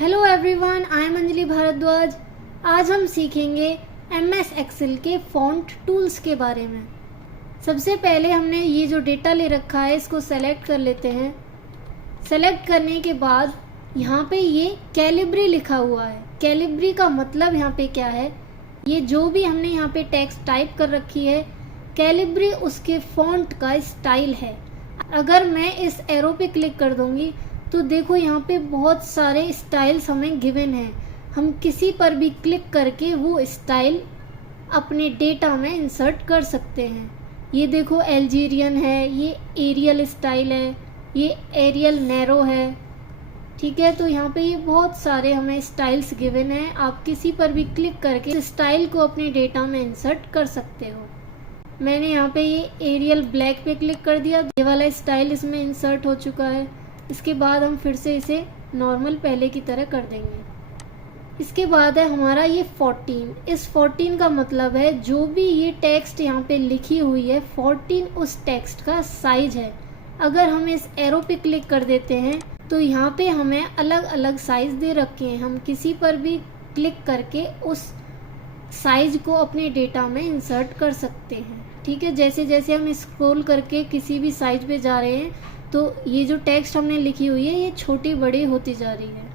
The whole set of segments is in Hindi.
Hello everyone, I am Anjali Bharadwaj. आज हम सीखेंगे MS एक्सेल के फॉन्ट टूल्स के बारे में। सबसे पहले हमने ये जो डेटा ले रखा है इसको सेलेक्ट कर लेते हैं। सेलेक्ट करने के बाद यहाँ पे ये कैलिब्री लिखा हुआ है। कैलिब्री का मतलब यहाँ पे क्या है, ये जो भी हमने यहाँ पे टेक्स्ट टाइप कर रखी है, कैलिब्री उसके फॉन्ट का स्टाइल है। अगर मैं इस एरो पे क्लिक कर दूंगी तो देखो यहाँ पे बहुत सारे स्टाइल्स हमें गिवन हैं। हम किसी पर भी क्लिक करके वो स्टाइल अपने डेटा में इंसर्ट कर सकते हैं। ये देखो अल्जीरियन है, ये एरियल स्टाइल है, ये एरियल नैरो है। ठीक है, तो यहाँ पे ये बहुत सारे हमें स्टाइल्स गिवन हैं। आप किसी पर भी क्लिक करके इस स्टाइल को अपने डेटा में इंसर्ट कर सकते हो। मैंने यहाँ पे ये एरियल ब्लैक पे क्लिक कर दिया, ये वाला स्टाइल इसमें इंसर्ट हो चुका है। इसके बाद हम फिर से इसे नॉर्मल पहले की तरह कर देंगे। इसके बाद है हमारा ये 14। इस 14 का मतलब है जो भी ये टेक्स्ट यहाँ पे लिखी हुई है, 14 उस टेक्स्ट का साइज है। अगर हम इस एरो पे क्लिक कर देते हैं तो यहाँ पे हमें अलग अलग साइज दे रखे हैं। हम किसी पर भी क्लिक करके उस साइज को अपने डेटा में इंसर्ट कर सकते हैं। ठीक है, जैसे जैसे हम स्क्रॉल करके किसी भी साइज पे जा रहे हैं तो ये जो टेक्स्ट हमने लिखी हुई है ये छोटी बड़ी होती जा रही है।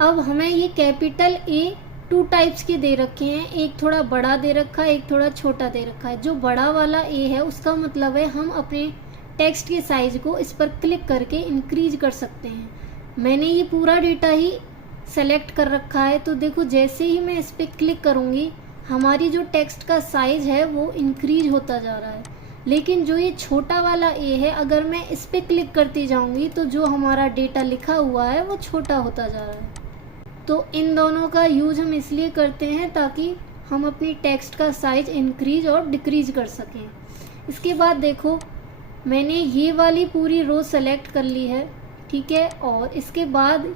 अब हमें ये कैपिटल A 2 टाइप्स के दे रखे हैं, एक थोड़ा बड़ा दे रखा है, एक थोड़ा छोटा दे रखा है। जो बड़ा वाला A है उसका मतलब है हम अपने टेक्स्ट के साइज को इस पर क्लिक करके इंक्रीज कर सकते हैं। मैंने ये पूरा डेटा ही सेलेक्ट कर रखा है, तो देखो जैसे ही मैं इस पर क्लिक करूँगी हमारी जो टेक्स्ट का साइज है वो इंक्रीज होता जा रहा है। लेकिन जो ये छोटा वाला A है, अगर मैं इस पर क्लिक करती जाऊंगी तो जो हमारा डेटा लिखा हुआ है वो छोटा होता जा रहा है। तो इन दोनों का यूज हम इसलिए करते हैं ताकि हम अपनी टेक्स्ट का साइज इंक्रीज और डिक्रीज कर सकें। इसके बाद देखो मैंने ये वाली पूरी रो सेलेक्ट कर ली है। ठीक है, और इसके बाद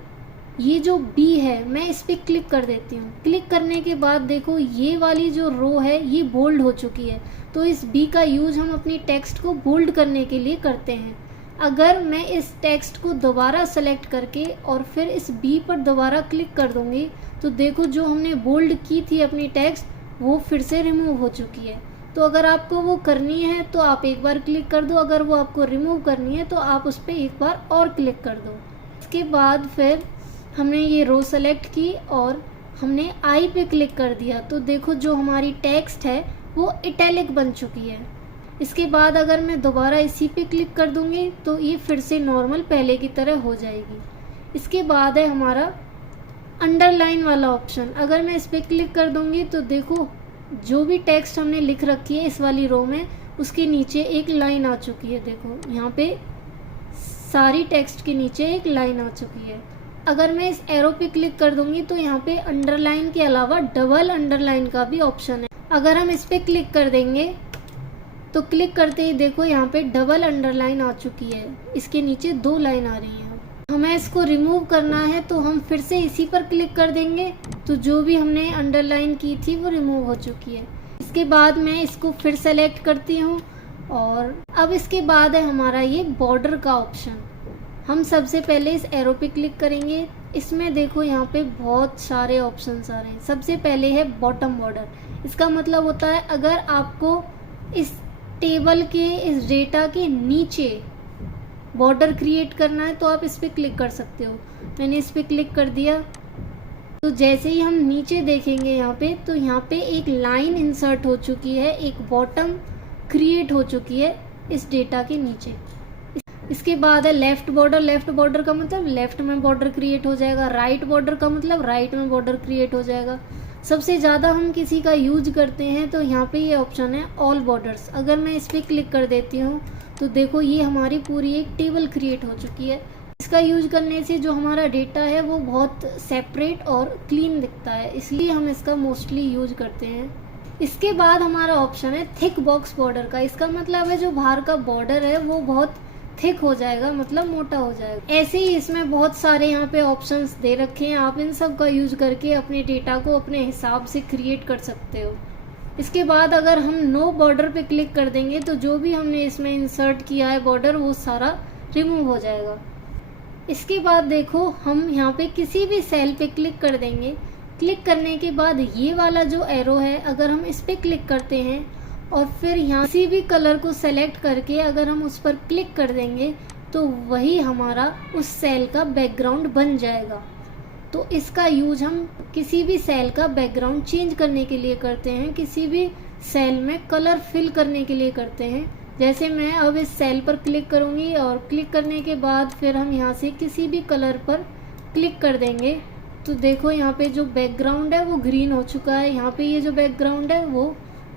ये जो B है मैं इस पर क्लिक कर देती हूँ। क्लिक करने के बाद देखो ये वाली जो रो है ये बोल्ड हो चुकी है। तो इस B का यूज हम अपनी टेक्स्ट को बोल्ड करने के लिए करते हैं। अगर मैं इस टेक्स्ट को दोबारा सेलेक्ट करके और फिर इस B पर दोबारा क्लिक कर दूंगी तो देखो जो हमने बोल्ड की थी अपनी टेक्स्ट वो फिर से रिमूव हो चुकी है। तो अगर आपको वो करनी है तो आप एक बार क्लिक कर दो, अगर वो आपको रिमूव करनी है तो आप उस पर एक बार और क्लिक कर दो। इसके बाद फिर हमने ये रो सेलेक्ट की और हमने I पे क्लिक कर दिया तो देखो जो हमारी टेक्स्ट है वो इटैलिक बन चुकी है। इसके बाद अगर मैं दोबारा इसी पे क्लिक कर दूंगी तो ये फिर से नॉर्मल पहले की तरह हो जाएगी। इसके बाद है हमारा अंडरलाइन वाला ऑप्शन। अगर मैं इस पर क्लिक कर दूंगी तो देखो जो भी टेक्स्ट हमने लिख रखी है इस वाली रो में उसके नीचे एक लाइन आ चुकी है। देखो यहाँ पे सारी टेक्स्ट के नीचे एक लाइन आ चुकी है। अगर मैं इस एरो पे क्लिक कर दूंगी तो यहाँ पे अंडरलाइन के अलावा डबल अंडरलाइन का भी ऑप्शन है। अगर हम इस पे क्लिक कर देंगे तो क्लिक करते ही देखो यहाँ पे डबल अंडरलाइन आ चुकी है, इसके नीचे 2 लाइन आ रही हैं। हमें इसको रिमूव करना है तो हम फिर से इसी पर क्लिक कर देंगे तो जो भी हमने अंडरलाइन की थी वो रिमूव हो चुकी है। इसके बाद मैं इसको फिर सेलेक्ट करती हूँ और अब इसके बाद है हमारा ये बॉर्डर का ऑप्शन। हम सबसे पहले इस एरो पे क्लिक करेंगे। इसमें देखो यहाँ पे बहुत सारे ऑप्शंस आ रहे हैं। सबसे पहले है बॉटम बॉर्डर। इसका मतलब होता है अगर आपको इस टेबल के इस डेटा के नीचे बॉर्डर क्रिएट करना है तो आप इस पर क्लिक कर सकते हो। मैंने इस पर क्लिक कर दिया तो जैसे ही हम नीचे देखेंगे यहाँ पे तो यहाँ पे एक लाइन इंसर्ट हो चुकी है, एक बॉटम क्रिएट हो चुकी है इस डेटा के नीचे। इसके बाद है लेफ्ट बॉर्डर। लेफ्ट बॉर्डर का मतलब लेफ्ट में बॉर्डर क्रिएट हो जाएगा। राइट बॉर्डर का मतलब राइट में बॉर्डर क्रिएट हो जाएगा। सबसे ज़्यादा हम किसी का यूज करते हैं तो यहाँ पे ये ऑप्शन है ऑल बॉर्डर्स। अगर मैं इस पर क्लिक कर देती हूँ तो देखो ये हमारी पूरी एक टेबल क्रिएट हो चुकी है। इसका यूज करने से जो हमारा डेटा है वो बहुत सेपरेट और क्लीन दिखता है, इसलिए हम इसका मोस्टली यूज करते हैं। इसके बाद हमारा ऑप्शन है थिक बॉक्स बॉर्डर का। इसका मतलब है जो बाहर का बॉर्डर है वो बहुत थिक हो जाएगा, मतलब मोटा हो जाएगा। ऐसे ही इसमें बहुत सारे यहाँ पे ऑप्शंस दे रखे हैं, आप इन सब का यूज करके अपने डेटा को अपने हिसाब से क्रिएट कर सकते हो। इसके बाद अगर हम नो बॉर्डर पे क्लिक कर देंगे तो जो भी हमने इसमें इंसर्ट किया है बॉर्डर वो सारा रिमूव हो जाएगा। इसके बाद देखो हम यहाँ पे किसी भी सेल पे क्लिक कर देंगे। क्लिक करने के बाद ये वाला जो एरो है, अगर हम इस पे क्लिक करते हैं और फिर यहाँ किसी भी कलर को सेलेक्ट करके अगर हम उस पर क्लिक कर देंगे तो वही हमारा उस सेल का बैकग्राउंड बन जाएगा। तो इसका यूज हम किसी भी सेल का बैकग्राउंड चेंज करने के लिए करते हैं, किसी भी सेल में कलर फिल करने के लिए करते हैं। जैसे मैं अब इस सेल पर क्लिक करूंगी और क्लिक करने के बाद फिर हम यहाँ से किसी भी कलर पर क्लिक कर देंगे तो देखो यहाँ पे जो बैकग्राउंड है वो ग्रीन हो चुका है, यहाँ पे ये जो बैकग्राउंड है वो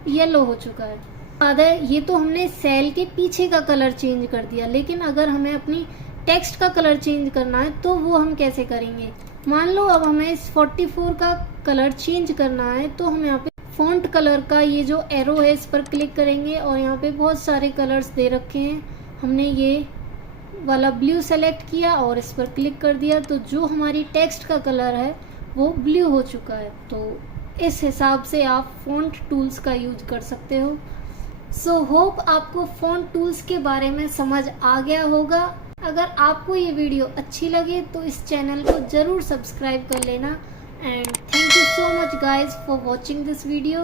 येलो हो चुका है। बात है, ये तो हमने सेल के पीछे का कलर चेंज कर दिया, लेकिन अगर हमें अपनी टेक्स्ट का कलर चेंज करना है तो वो हम कैसे करेंगे। मान लो अब हमें इस 44 का कलर चेंज करना है तो हम यहाँ पे फॉन्ट कलर का ये जो एरो है इस पर क्लिक करेंगे और यहाँ पे बहुत सारे कलर्स दे रखे हैं। हमने ये वाला ब्लू सेलेक्ट किया और इस पर क्लिक कर दिया तो जो हमारी टेक्स्ट का कलर है वो ब्लू हो चुका है। तो इस हिसाब से आप फॉन्ट टूल्स का यूज कर सकते हो। सो होप आपको फॉन्ट टूल्स के बारे में समझ आ गया होगा। अगर आपको ये वीडियो अच्छी लगे तो इस चैनल को ज़रूर सब्सक्राइब कर लेना। And thank you so much guys for watching this video.